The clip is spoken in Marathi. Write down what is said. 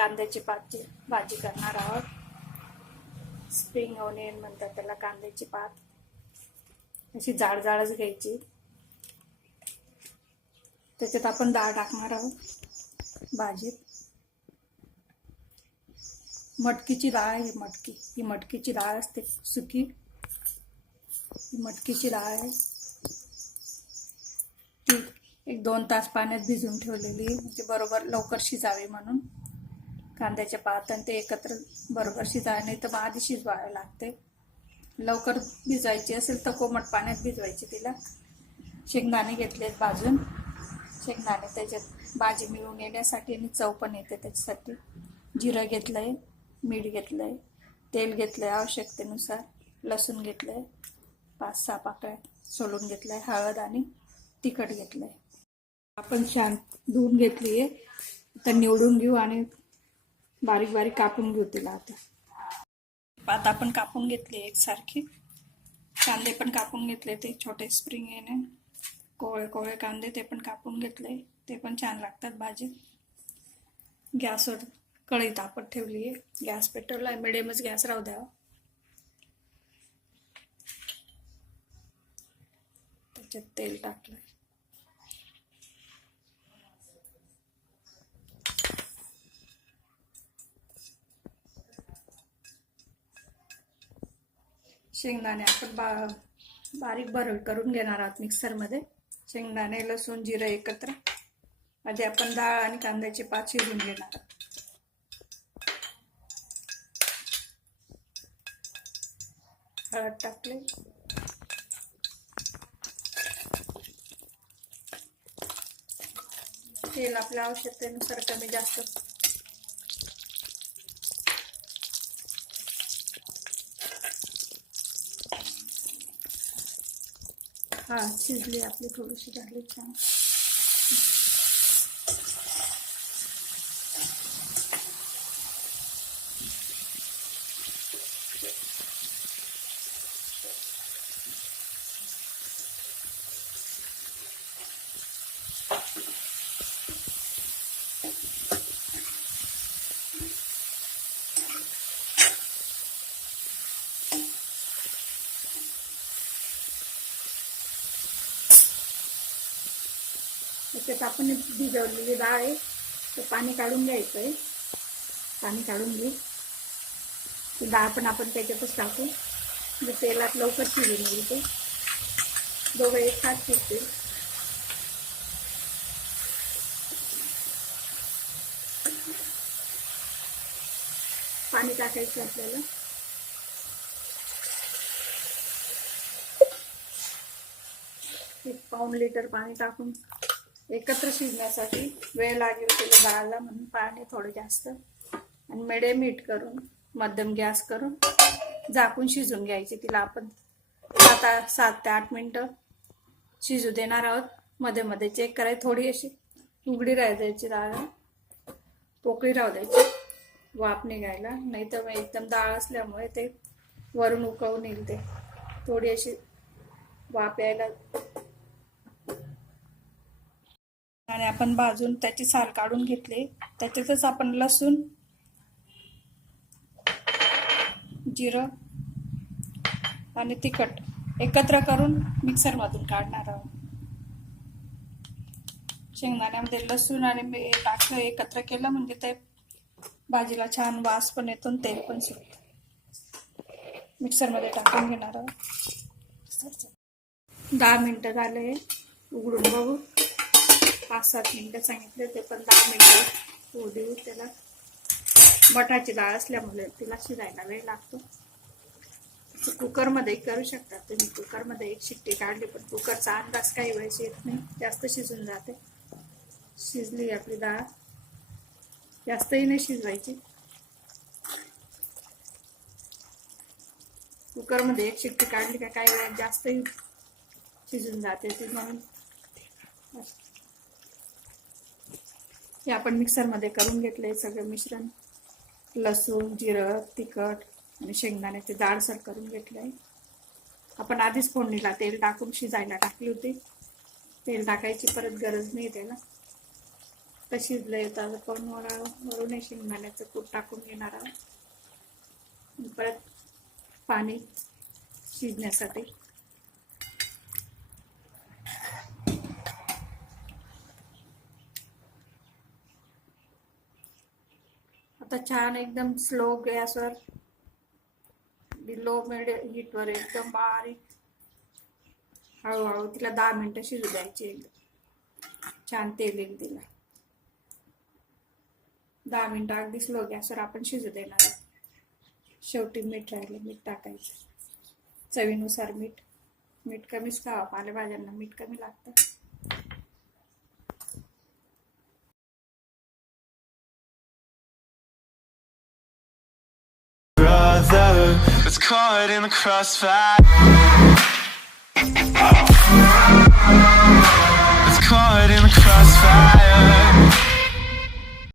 कांद्याची पातची भाजी करणार आहोत. स्प्रिंग ओनियन म्हणतात त्याला कांद्याची पात. अशी जाड जाडच घ्यायची. त्याच्यात आपण डाळ टाकणार आहोत भाजीत. मटकीची डाळ आहे ही मटकी. ही मटकीची डाळ असते सुकी. ही मटकीची डाळ आहे. ती एक दोन तास पाण्यात भिजवून ठेवलेली म्हणजे बरोबर लवकर शिजावी म्हणून. कांद्याच्या पात आणि ते एकत्र बरोबर शिजावे नाही तर मग आधी शिजवावे लागते. लवकर भिजवायची असेल तर कोमट पाण्यात भिजवायची तिला. शेंगदाणे घेतलेत भाजून. शेंगदाणे त्याच्यात भाजी मिळून येण्यासाठी आणि चव पण येते त्याच्यासाठी. जिरं घेतलं आहे मीठ घेतलं आहे तेल घेतलं आहे आवश्यकतेनुसार लसूण घेतलं आहे पाच सहा पाकळ्या सोलून घेतलं आहे हळद आणि तिखट घेतलं आहे आपण छान धुवून घेतली आहे तर निवडून घेऊ आणि बारीक बारीक कापून घेऊ तिला आता. पात आपण कापून घेतली एकसारखी. कांदे पण कापून घेतले ते छोटे स्प्रिंग येणे. कोवळे कोवळे कांदे ते पण कापून घेतले. ते पण छान लागतात भाजीत गॅसवर कढई तापत ठेवली आहे गॅस पेटवला आहे मिडियमच गॅस राहू द्यावा. त्याच्यात तेल टाकलं शेंगदाणे आपण बा बारीक भरड करून घेणार आहोत मिक्सरमध्ये. शेंगदाणे लसूण जिरं एकत्र. आधी आपण डाळ आणि कांद्याचे पाच शिजून घेणार आहोत. हळद टाकले. तेल आपल्या आवश्यकतेनुसार कमी जास्त हा शिजली आपली थोडीशी झाली छान. त्याच्यात आपण भिजवलेली डाळ आहे ते पाणी काढून घ्यायचं आहे पाणी काढून घेऊ ती डाळ पण आपण त्याच्यातच टाकू. म्हणजे तेलात लवकर शिजून येईल ते. दोघं एक साथ शिजतील. पाणी टाकायचं आपल्याला. एक पाऊण लिटर पाणी टाकून एकत्र शिजण्यासाठी वेळ लागेल त्याला डाळला म्हणून पाणी थोडं जास्त. आणि मिडियम मीठ करून मध्यम गॅस करून झाकून शिजून घ्यायची. तिला आपण सात सात ते आठ मिनटं शिजू देणार आहोत. मध्ये मध्ये चेक करायची थोडी अशी उघडी राहू द्यायची डाळ. पोकळी राहू द्यायची. वाफ निघायला. नाही तर मग एकदम डाळ असल्यामुळे ते वरून उकळून येईल ते. थोडी अशी वाफ यायला आणि आपण भाजून त्याची साल काढून घेतली. त्याच्यातच आपण लसूण जिरं आणि तिखट एकत्र करून मिक्सरमधून काढणार आहोत. शेंगदाण्यामध्ये लसूण आणि मी टाकलं एकत्र केलं म्हणजे ते भाजीला छान वास पण येतो आणि तेल पण सुटतं. मिक्सरमध्ये टाकून घेणार आहोत. दहा मिनटं झाले उघडून बघू. पाच सात मिनटं सांगितले ते पण दहा मिनटं होऊ देऊ त्याला. मठाची डाळ असल्यामुळे तिला शिजायला वेळ लागतो. कुकरमध्ये करू शकता तुम्ही. कुकरमध्ये एक शिट्टी काढली पण कुकरचा अंदाज काही वेळेस येत नाही. जास्त शिजून जाते. शिजली आपली डाळ. जास्तही नाही शिजवायची. कुकरमध्ये एक शिट्टी काढली का काही वेळात जास्तही शिजून जाते ती म्हणून. हे आपण मिक्सरमध्ये करून घेतलंय सगळं मिश्रण. लसूण जिरं तिखट आणि शेंगदाण्याचे जाडसर करून घेतलंय आपण आधीच फोडणीला तेल टाकून शिजायला टाकली होती. तेल टाकायची परत गरज नाही त्याला. तर शिजलंय तर पण वरा वरून शेंगदाण्याचं कूट टाकून घेणार आहोत. परत पाणी शिजण्यासाठी आता छान एकदम स्लो गॅसवर लो मिडियम हीटवर एकदम बारीक. हळूहळू तिला दहा मिनटं शिजू द्यायची एकदम. छान तेल एक तिला दहा मिनटं अगदी स्लो गॅसवर आपण शिजू देणार शेवटी मीठ राहिलं मीठ टाकायचं. चवीनुसार मीठ. मीठ कमीच खावा पालेभाज्यांना मीठ कमी लागतं. caught in the crossfire. It's caught in the crossfire.